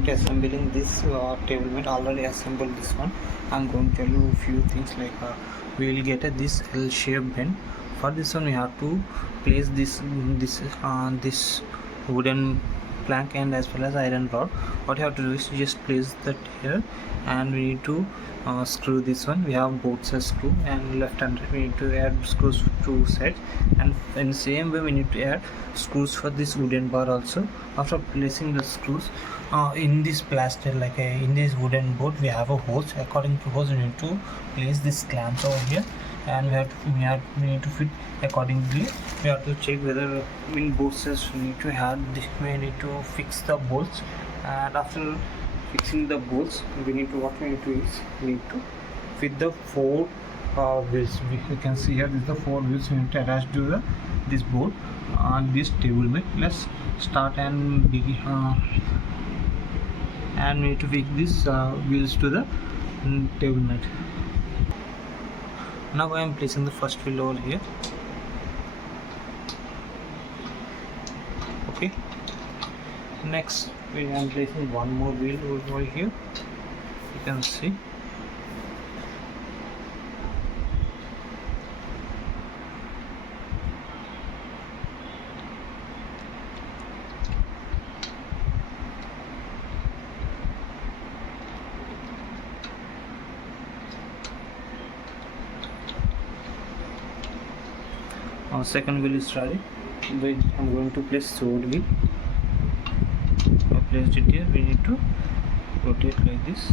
going to assembling this table mat. Already assembled this one. I'm going to tell you a few things like we will get this L-shaped bend. For this one we have to place this wooden plank and as well as iron rod. What you have to do is just place that here, and we need to screw this one. We have both sides screw, and left and right we need to add screws to sides, and in the same way we need to add screws for this wooden bar also. After placing the screws in this plastic, like in this wooden board, we have a hose. According to hose we need to place this clamps over here, and we need to fit accordingly. We have to check whether in both sides we need to have this. We need to fix the bolts, and after fixing the bolts we need to fit the four wheels. You can see here, this is the four wheels we need to attach to this board on this table mat. Let's start and begin, and we need to fix these wheels to the table mat. Now I am placing the first wheel over here. Okay. Next we am placing one more wheel over here. You can see. Our second wheel is ready. I'm going to place third wheel. I placed it here. We need to rotate like this.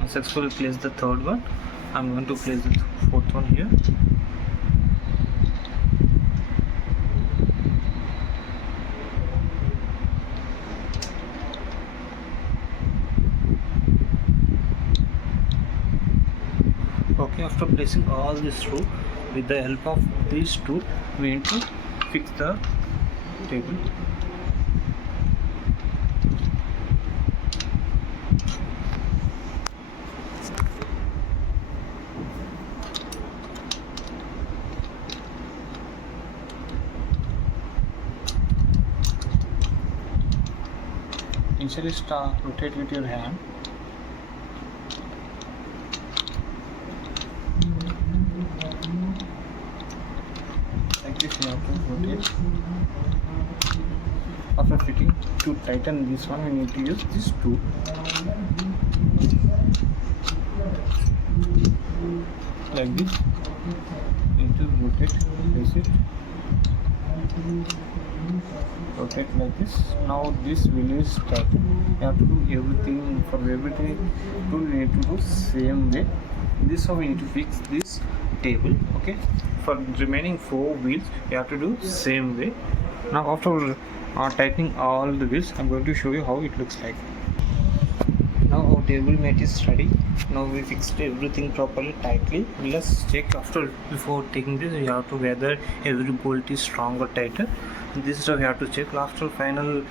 I successfully placed the third one. I'm going to place the fourth one here. Okay, after placing all this through, with the help of these two, we need to fix the table. Initially rotate with your hand. Like this you have to rotate. After fitting, to tighten this one we need to use this tool. Like this, you need to rotate, place it, rotate like this. Now this wheel is tight. You have to do everything. For everything tool we need to do same way. This is how we need to fix this table. Okay, for remaining four wheels you have to do same way. Now after tightening all the wheels, I'm going to show you how it looks like. Now our table mat is ready. Now we fixed everything properly, tightly. Let's check before taking this. We have to whether every bolt is strong or tighter. This is how we have to check. After final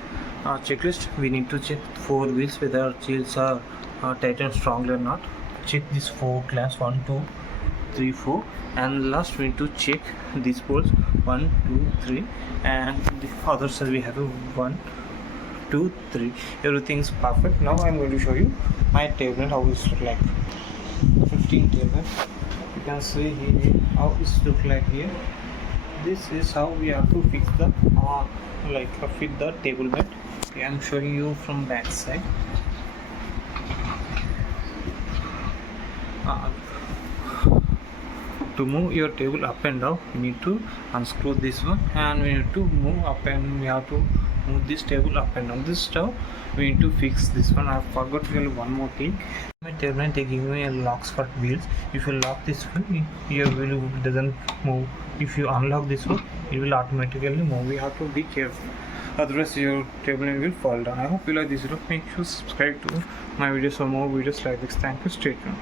checklist, we need to check four wheels whether wheels are tightened strongly or not. Check these four clamps, 1, 2, 3, 4, and last we need to check these bolts 1, 2, 3, and the other side we have 1, 2, 3. Everything is perfect. Now I'm going to show you my table how it looks like. 15 table. You can see here how it looks like here. This is how we have to fix the fit the table mat. Okay, I'm showing you from back side. To move your table up and down, you need to unscrew this one, and we need to move up, and we have to move this table up and down. This stuff we need to fix this one. I forgot to tell you one more thing. My table they give me a locks for wheels. If you lock this one, your wheel doesn't move. If you unlock this one, it will automatically move. We have to be careful, otherwise your table will fall down. I hope you like this video. Make sure to subscribe to my videos for more videos like this. Thank you. Stay tuned.